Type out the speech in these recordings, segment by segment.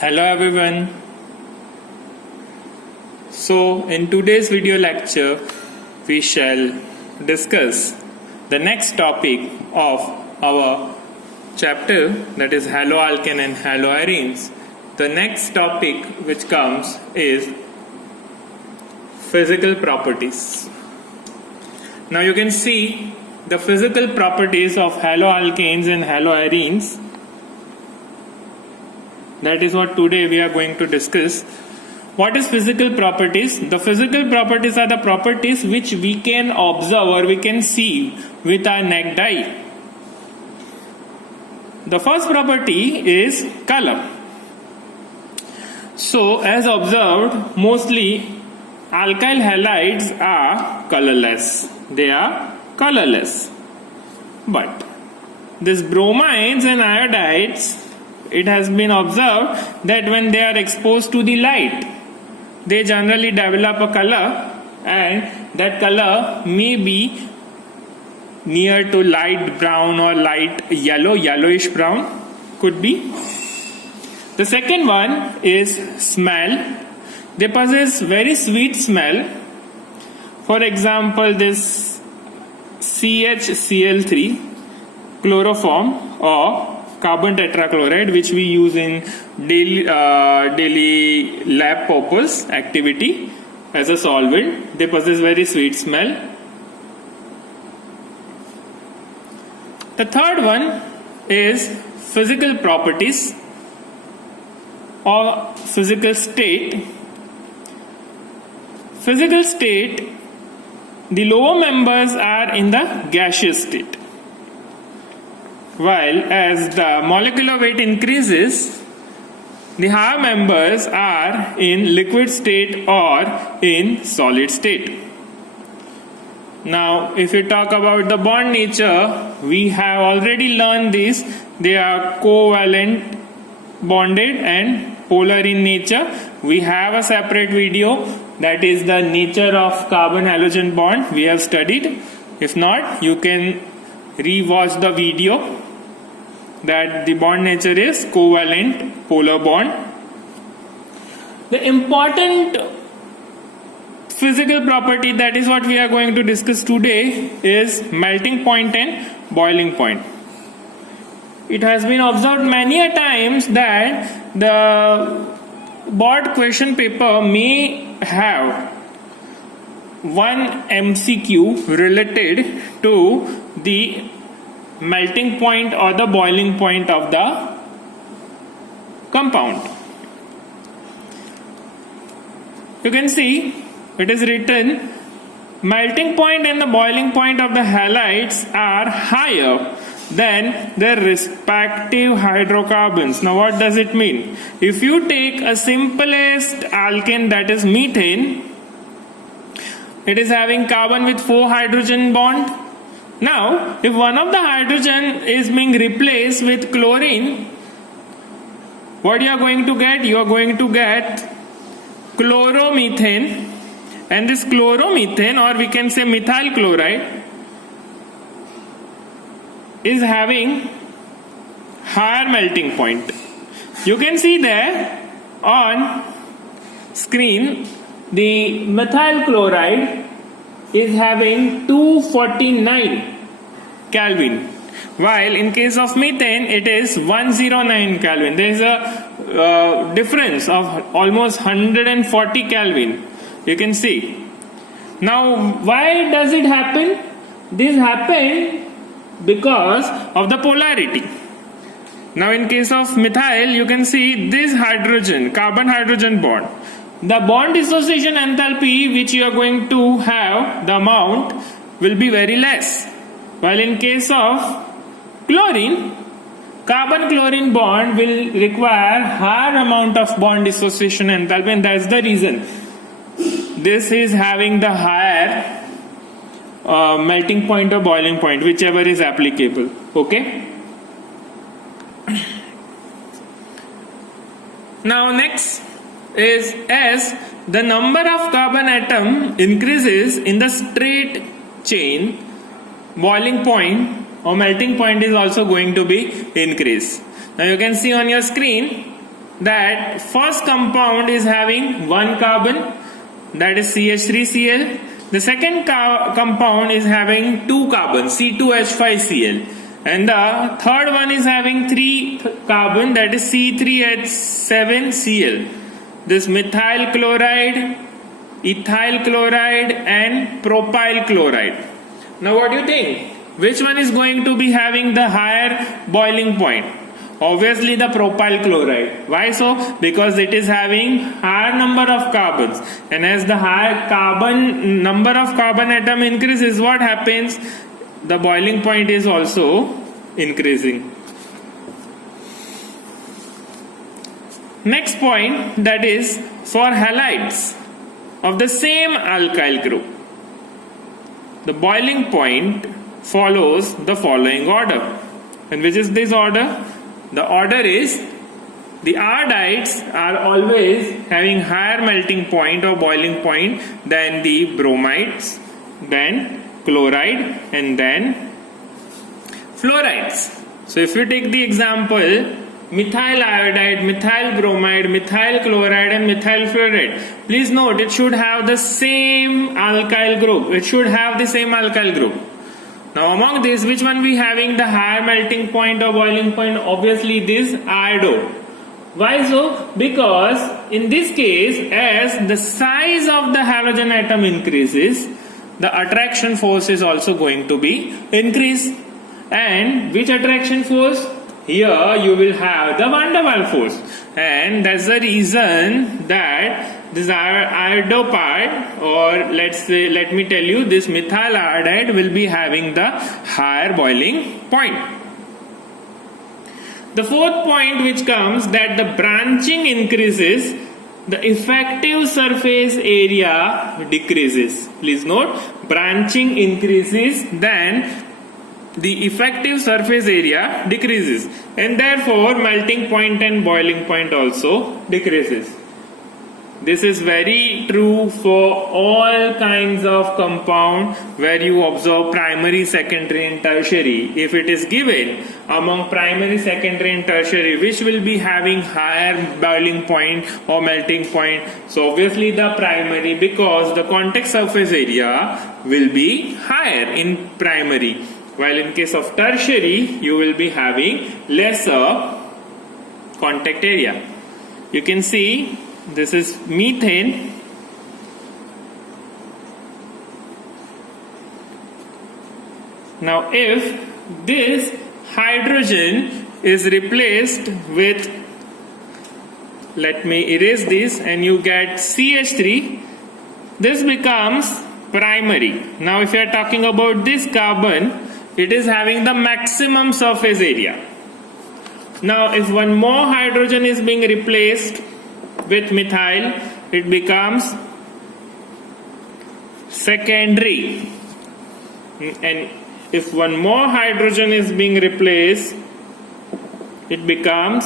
Hello everyone. So in today's video lecture we shall discuss the next topic of our chapter, that is haloalkane and haloarenes. The next topic which comes is physical properties. Now you can see the physical properties of haloalkanes and haloarenes. That is what today we are going to discuss. What is physical properties? The physical properties are the properties which we can observe or we can see with our naked eye. The first property is color. So as observed, mostly alkyl halides are colorless. They are colorless. But these bromides and iodides, it has been observed that when they are exposed to the light, they generally develop a color, and that color may be near to light brown or light yellow, yellowish brown could be. The second one is smell. They possess very sweet smell. For example, this CHCl3 chloroform or carbon tetrachloride, which we use in daily lab purpose activity as a solvent. They possess very sweet smell. The third one is physical properties or physical state. Physical state, the lower members are in the gaseous state, while as the molecular weight increases, the higher members are in liquid state or in solid state. Now, if we talk about the bond nature, we have already learned this. They are covalent bonded and polar in nature. We have a separate video, that is the nature of carbon halogen bond we have studied. If not, you can re-watch the video, that the bond nature is covalent polar bond. The important physical property, that is what we are going to discuss today, is melting point and boiling point. It has been observed many a times that the board question paper may have one MCQ related to the melting point or the boiling point of the compound. You can see it is written, melting point and the boiling point of the halides are higher than their respective hydrocarbons. Now what does it mean? If you take a simplest alkane, that is methane, it is having carbon with 4 hydrogen bond. Now, if one of the hydrogen is being replaced with chlorine, what you are going to get? You are going to get chloromethane, and this chloromethane, or we can say methyl chloride, is having higher melting point. You can see there on screen the methyl chloride is having 249 Kelvin, while in case of methane it is 109 Kelvin. There is a difference of almost 140 Kelvin. You can see. Now why does it happen? This happened because of the polarity. Now in case of methyl, you can see this hydrogen, carbon hydrogen bond, the bond dissociation enthalpy which you are going to have, the amount will be very less. While in case of chlorine, carbon chlorine bond will require higher amount of bond dissociation enthalpy, and that's the reason this is having the higher melting point or boiling point, whichever is applicable. Okay. Now next is, as the number of carbon atom increases in the straight chain, boiling point or melting point is also going to be increased. Now you can see on your screen that first compound is having one carbon, that is CH3Cl. The second compound is having two carbons, C2H5Cl. And the third one is having three carbon, that is C3H7Cl. This methyl chloride, ethyl chloride and propyl chloride. Now what do you think? Which one is going to be having the higher boiling point? Obviously the propyl chloride. Why so? Because it is having higher number of carbons, and as the higher carbon number of carbon atom increases, what happens? The boiling point is also increasing. Next point, that is for halides of the same alkyl group, the boiling point follows the following order. And which is this order? The order is, the aridides are always having higher melting point or boiling point than the bromides, then chloride, and then fluorides. So if you take the example methyl iodide, methyl bromide, methyl chloride and methyl fluoride, please note it should have the same alkyl group. It should have the same alkyl group. Now among these, which one we having the higher melting point or boiling point? Obviously this iodo. Why so? Because in this case, as the size of the halogen atom increases, the attraction force is also going to be increased. And which attraction force? Here you will have the van der Waals force, and that's the reason that this iodo part, or let me tell you, this methyl iodide will be having the higher boiling point. The fourth point which comes, that the branching increases, the effective surface area decreases. Please note, branching increases, then the effective surface area decreases, and therefore melting point and boiling point also decreases. This is very true for all kinds of compound where you observe primary, secondary and tertiary. If it is given among primary, secondary and tertiary, which will be having higher boiling point or melting point, so obviously the primary, because the contact surface area will be higher in primary, while in case of tertiary you will be having lesser contact area. You can see this is methane. Now if this hydrogen is replaced with, let me erase this, and you get CH3, this becomes primary. Now if you are talking about this carbon, it is having the maximum surface area. Now if one more hydrogen is being replaced with methyl, it becomes secondary, and if one more hydrogen is being replaced, it becomes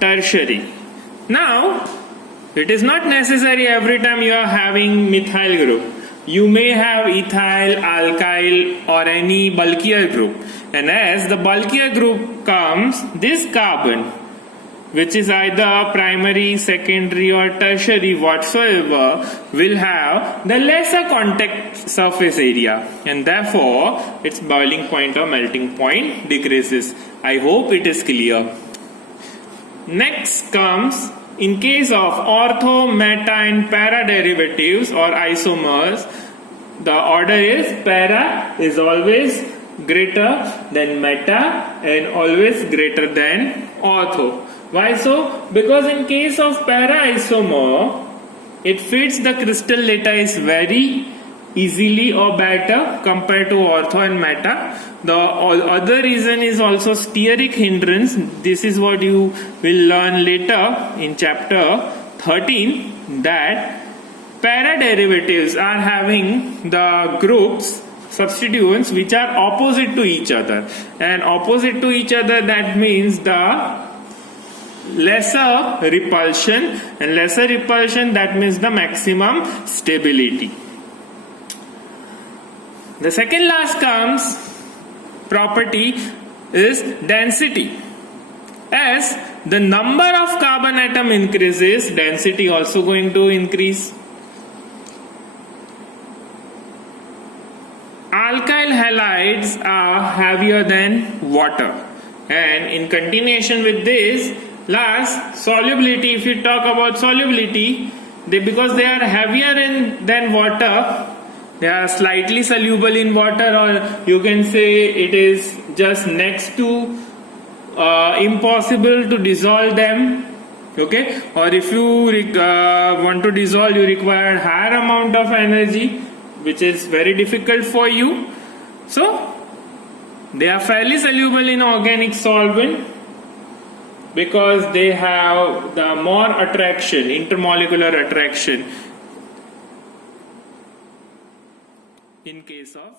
tertiary. Now it is not necessary every time you are having methyl group. You may have ethyl, alkyl or any bulkier group, and as the bulkier group comes, this carbon, which is either primary, secondary or tertiary whatsoever, will have the lesser contact surface area, and therefore its boiling point or melting point decreases. I hope it is clear. Next comes, in case of ortho, meta and para derivatives or isomers, the order is para is always greater than meta and always greater than ortho. Why so? Because in case of para isomer, it fits the crystal lattice very easily or better compared to ortho and meta. The other reason is also steric hindrance. This is what you will learn later in chapter 13, that para derivatives are having the groups, substituents, which are opposite to each other, and opposite to each other, that means the lesser repulsion, and lesser repulsion, that means the maximum stability. The second last comes property is density. As the number of carbon atom increases, density also going to increase. Alkyl halides are heavier than water, and in continuation with this, last solubility. If you talk about solubility, because they are heavier than water, they are slightly soluble in water, or you can say it is just next to impossible to dissolve them. Okay, or if you want to dissolve, you require higher amount of energy, which is very difficult for you. So they are fairly soluble in organic solvent because they have the more attraction, intermolecular attraction in case of